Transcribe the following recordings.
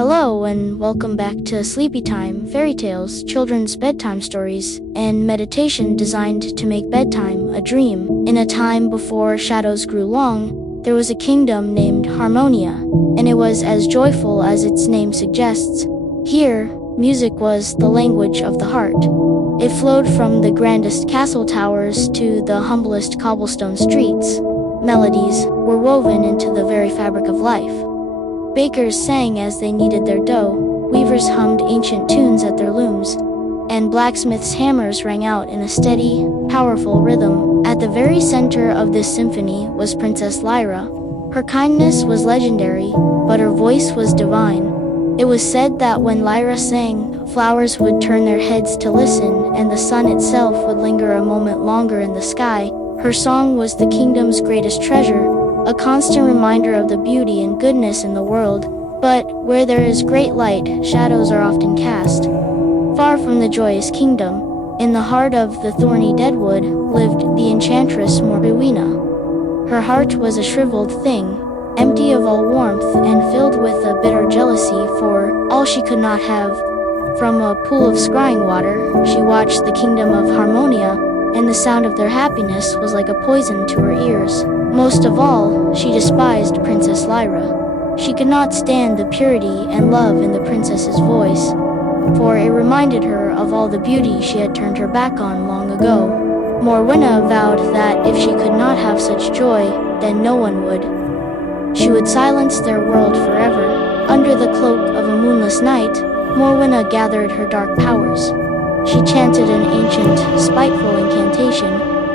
Hello and welcome back to Sleepy Time, fairy tales, children's bedtime stories, and meditation designed to make bedtime a dream. In a time before shadows grew long, there was a kingdom named Harmonia, and it was as joyful as its name suggests. Here, music was the language of the heart. It flowed from the grandest castle towers to the humblest cobblestone streets. Melodies were woven into the very fabric of life. Bakers sang as they kneaded their dough, weavers hummed ancient tunes at their looms, and blacksmiths' hammers rang out in a steady, powerful rhythm. At the very center of this symphony was Princess Lyra. Her kindness was legendary, but her voice was divine. It was said that when Lyra sang, flowers would turn their heads to listen, and the sun itself would linger a moment longer in the sky. Her song was the kingdom's greatest treasure, a constant reminder of the beauty and goodness in the world. But where there is great light, shadows are often cast. Far from the joyous kingdom, in the heart of the thorny deadwood, lived the enchantress Morwenna. Her heart was a shriveled thing, empty of all warmth and filled with a bitter jealousy for all she could not have. From a pool of scrying water, she watched the kingdom of Harmonia, and the sound of their happiness was like a poison to her ears. Most of all, she despised Princess Lyra. She could not stand the purity and love in the princess's voice, for it reminded her of all the beauty she had turned her back on long ago. Morwenna vowed that if she could not have such joy, then no one would. She would silence their world forever. Under the cloak of a moonless night, Morwenna gathered her dark powers. She chanted an ancient, spiteful incantation,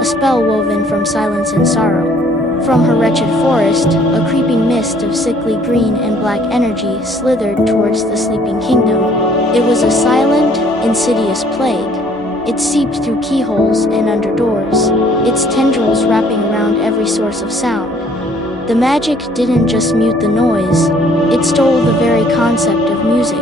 a spell woven from silence and sorrow. From her wretched forest, a creeping mist of sickly green and black energy slithered towards the sleeping kingdom. It was a silent, insidious plague. It seeped through keyholes and under doors, its tendrils wrapping around every source of sound. The magic didn't just mute the noise, it stole the very concept of music.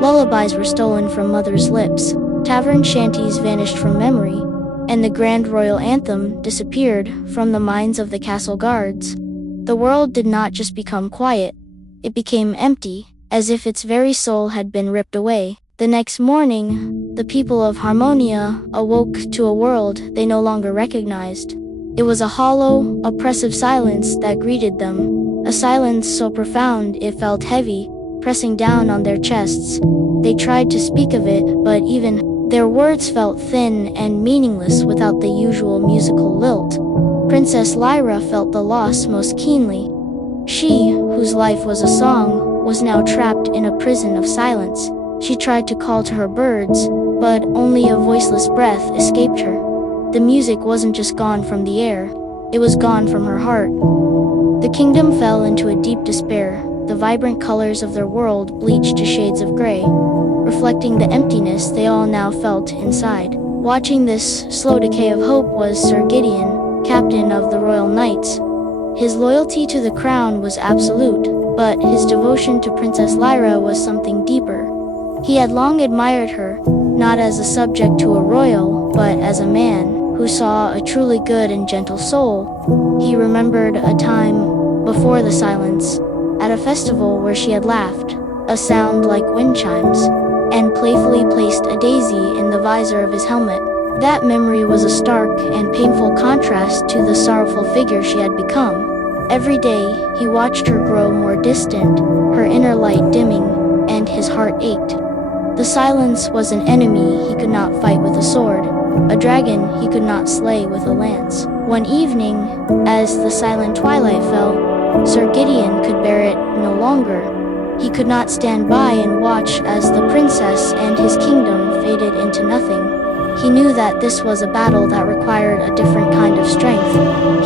Lullabies were stolen from mothers' lips, tavern shanties vanished from memory, and the grand royal anthem disappeared from the minds of the castle guards. The world did not just become quiet, it became empty, as if its very soul had been ripped away. The next morning, the people of Harmonia awoke to a world they no longer recognized. It was a hollow, oppressive silence that greeted them, a silence so profound it felt heavy, pressing down on their chests. They tried to speak of it, but even their words felt thin and meaningless without the usual musical lilt. Princess Lyra felt the loss most keenly. She, whose life was a song, was now trapped in a prison of silence. She tried to call to her birds, but only a voiceless breath escaped her. The music wasn't just gone from the air, it was gone from her heart. The kingdom fell into a deep despair. The vibrant colors of their world bleached to shades of gray, reflecting the emptiness they all now felt inside. Watching this slow decay of hope was Sir Gideon, captain of the Royal Knights. His loyalty to the crown was absolute, but his devotion to Princess Lyra was something deeper. He had long admired her, not as a subject to a royal, but as a man who saw a truly good and gentle soul. He remembered a time before the silence, at a festival where she had laughed, a sound like wind chimes, and playfully placed a daisy in the visor of his helmet. That memory was a stark and painful contrast to the sorrowful figure she had become. Every day, he watched her grow more distant, her inner light dimming, and his heart ached. The silence was an enemy he could not fight with a sword, a dragon he could not slay with a lance. One evening, as the silent twilight fell, Sir Gideon could bear it no longer. He could not stand by and watch as the princess and his kingdom faded into nothing. He knew that this was a battle that required a different kind of strength.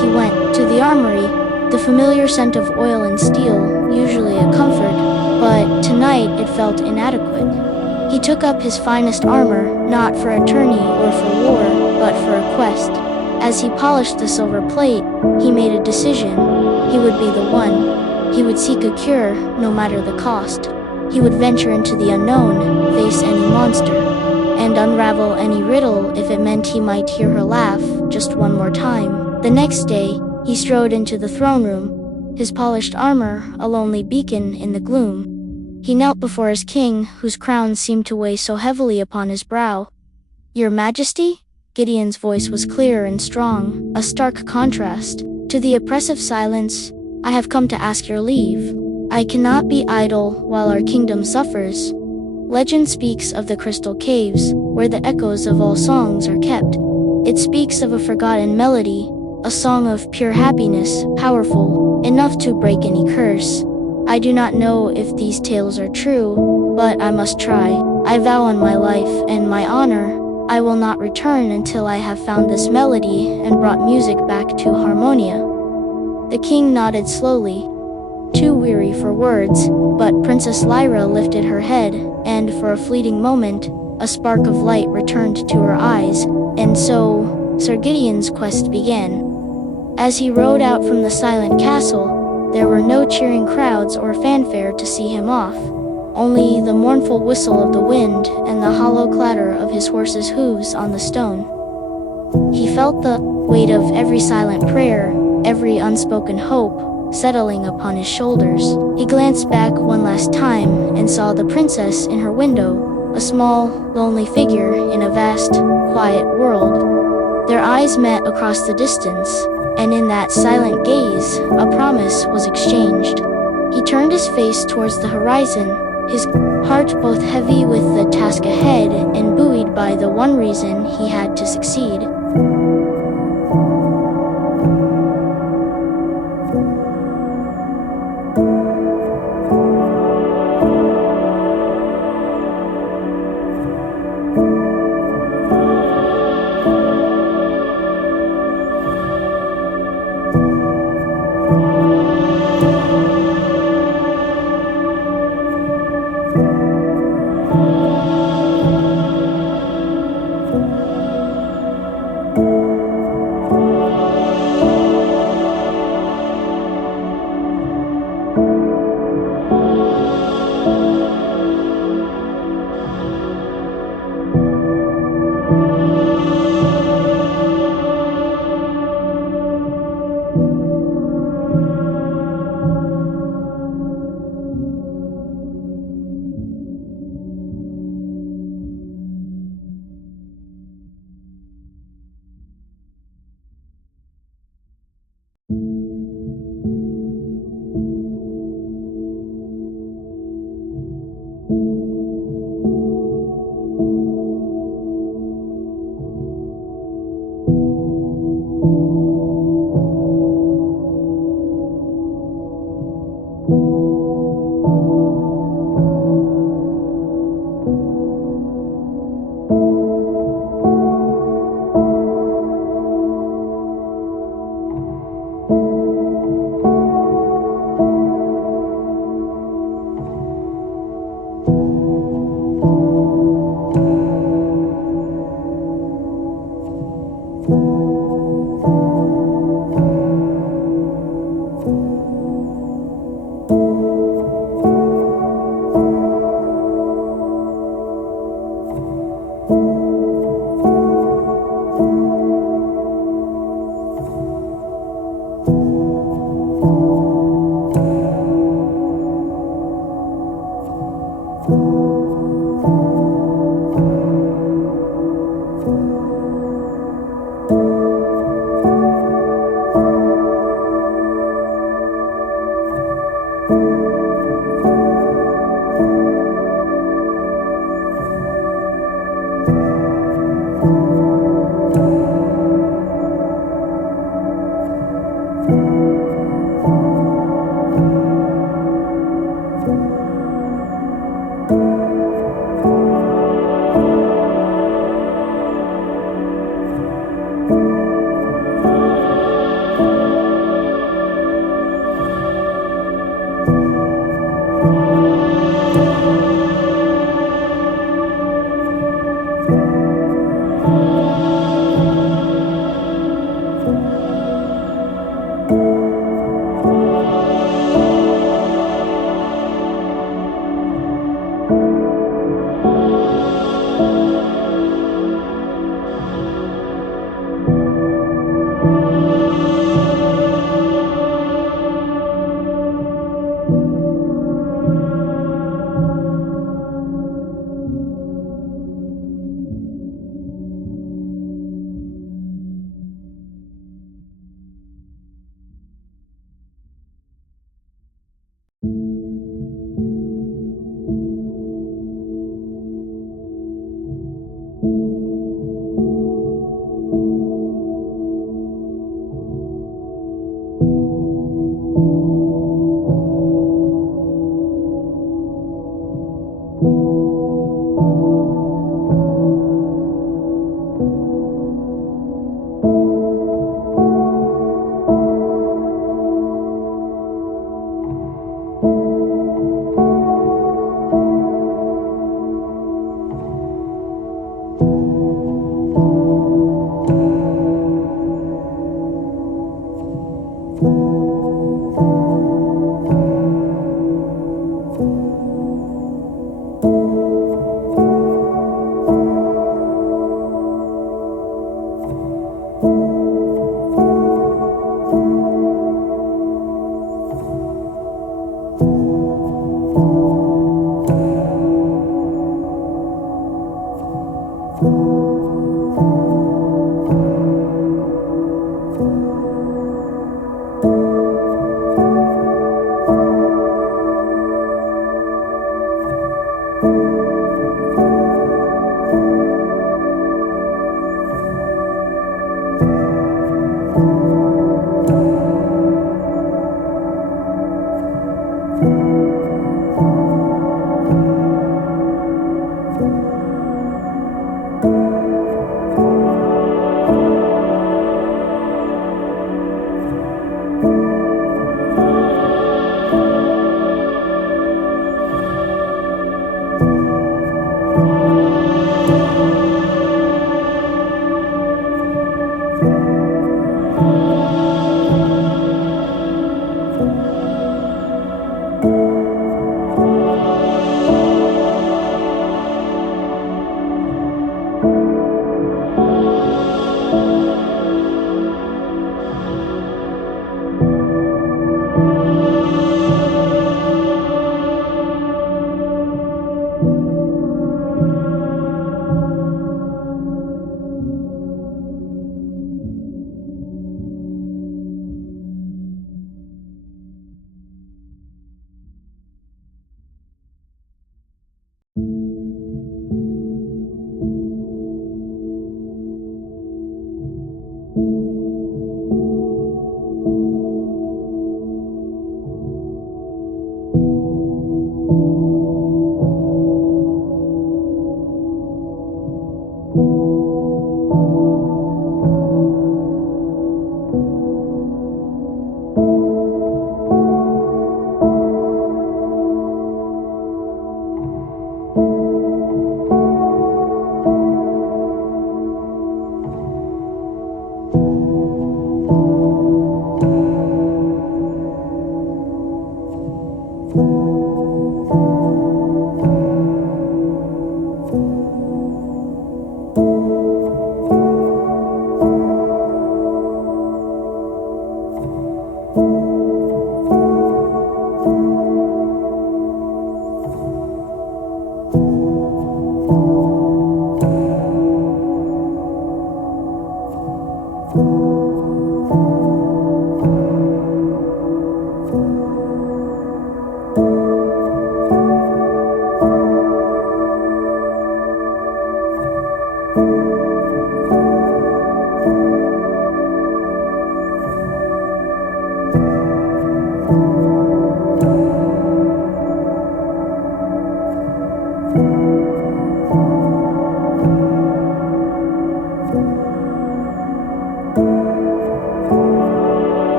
He went to the armory, the familiar scent of oil and steel, usually a comfort, but tonight it felt inadequate. He took up his finest armor, not for a tourney or for war, but for a quest. As he polished the silver plate, he made a decision. He would be the one. He would seek a cure, no matter the cost. He would venture into the unknown, face any monster, and unravel any riddle if it meant he might hear her laugh just one more time. The next day, he strode into the throne room, his polished armor a lonely beacon in the gloom. He knelt before his king, whose crown seemed to weigh so heavily upon his brow. "Your Majesty?" Gideon's voice was clear and strong, a stark contrast to the oppressive silence. "I have come to ask your leave. I cannot be idle while our kingdom suffers." Legend speaks of the crystal caves, where the echoes of all songs are kept. It speaks of a forgotten melody, a song of pure happiness, powerful enough to break any curse. I do not know if these tales are true, but I must try. I vow on my life and my honor, I will not return until I have found this melody and brought music back to Harmonia. The king nodded slowly, too weary for words, but Princess Lyra lifted her head, and for a fleeting moment, a spark of light returned to her eyes, and so, Sir Gideon's quest began. As he rode out from the silent castle, there were no cheering crowds or fanfare to see him off, only the mournful whistle of the wind and the hollow clatter of his horse's hooves on the stone. He felt the weight of every silent prayer, every unspoken hope, settling upon his shoulders. He glanced back one last time and saw the princess in her window, a small, lonely figure in a vast, quiet world. Their eyes met across the distance, and in that silent gaze, a promise was exchanged. He turned his face towards the horizon, his heart both heavy with the task ahead and buoyed by the one reason he had to succeed.